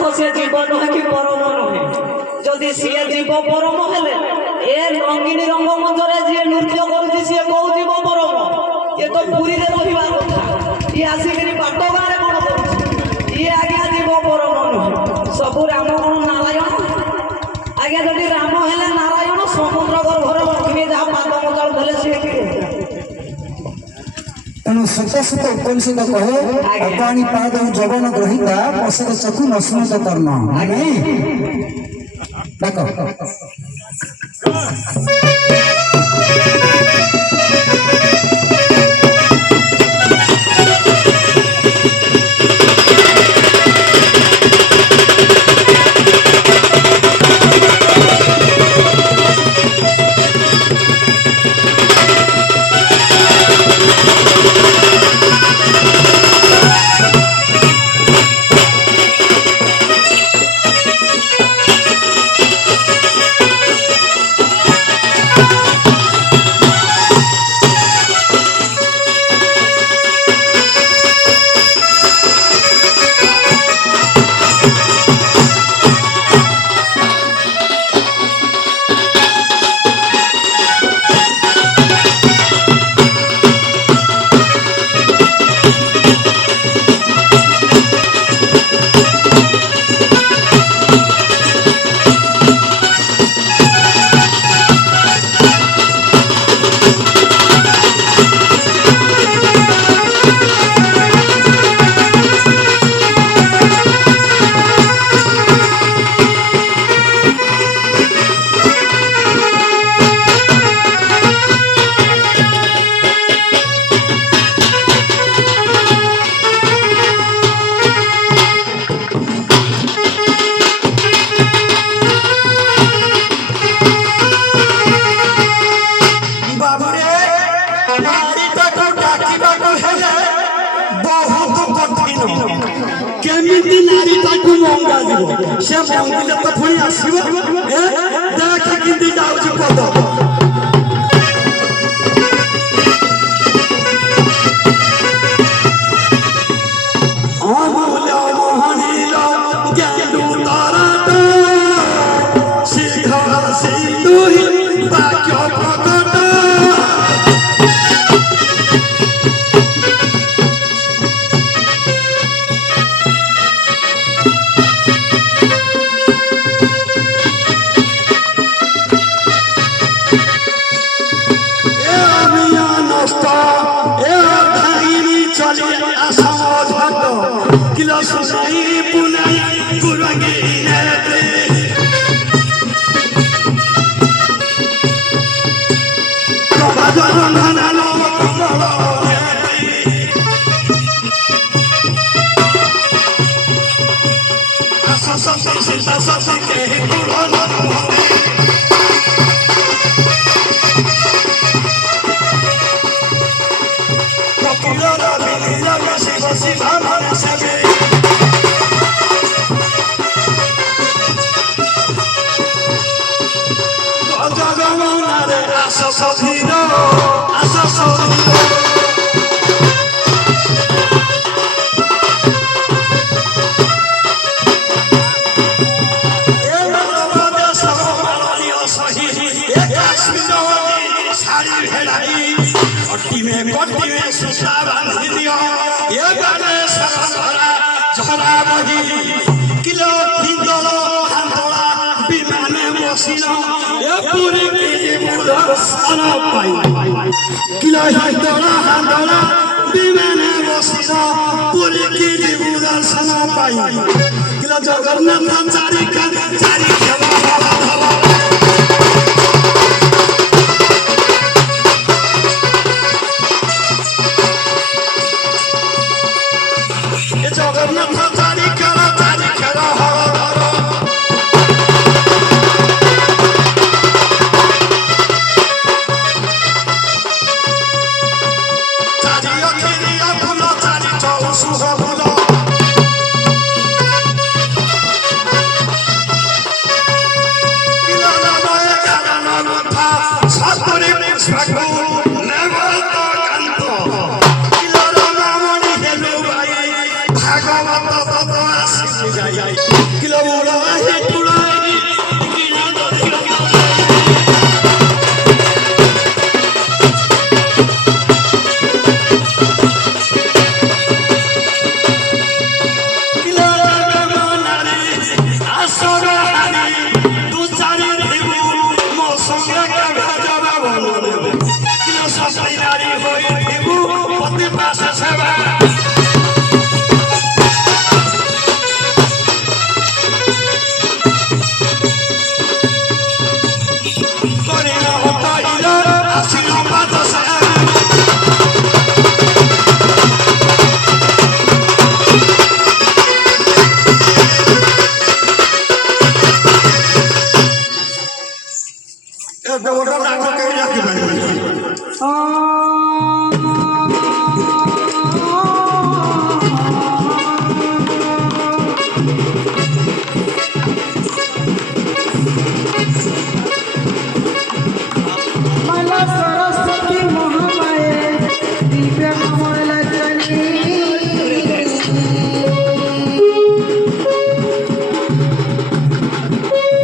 তো সে জীব নহে কি পরম নহে যদি সিয়ে জীব পরম হেলে এ রঙ্গিনী রঙ্গমঞ্চরে যে নৃত্য করছি সে কৌ জীব পরম এ তো পুরীরে রহিবার কথা ই আসিকি পাট গাঁরে কোণ করছি ই আজ্ঞা জীব পরম নহে সবু রাম কোণ নারায়ণ আজ্ঞা যদি রাম হেলে নারায়ণ সমুদ্র গর্ভরে লক্ষ্মী যাহা পাদ মজাল ধরে সে কি ତେଣୁ ସତ ସତ ଉପନିଷଦ କହେ ଅପାଣି ପାଦ ଜଗନ ଗ୍ରହିତା ପଶର ଚକ୍ଷୁ ନସ୍ମତ କର୍ଣ୍ଣ ଡାକ କେମିତି ନାରୀଟାକୁ ମଙ୍ଗାଯିବ ସେ ମଙ୍ଗିଲେ ତ ପୁଣି ଆସିବ ଦେଖ କେମିତି ଯାଉଛି ପଦ ଅମୂଲ୍ୟ ମୋହନୀର ଗେଣ୍ଡୁ ତରାଟ ଶୀଘ୍ର ସିନ୍ଦୁହି ବାକ୍ୟ ପ୍ରକଟ জগন্নাথ চারিকা চারি খেলা জগন্নাথ চারি খেলা ভাগবত ଆସ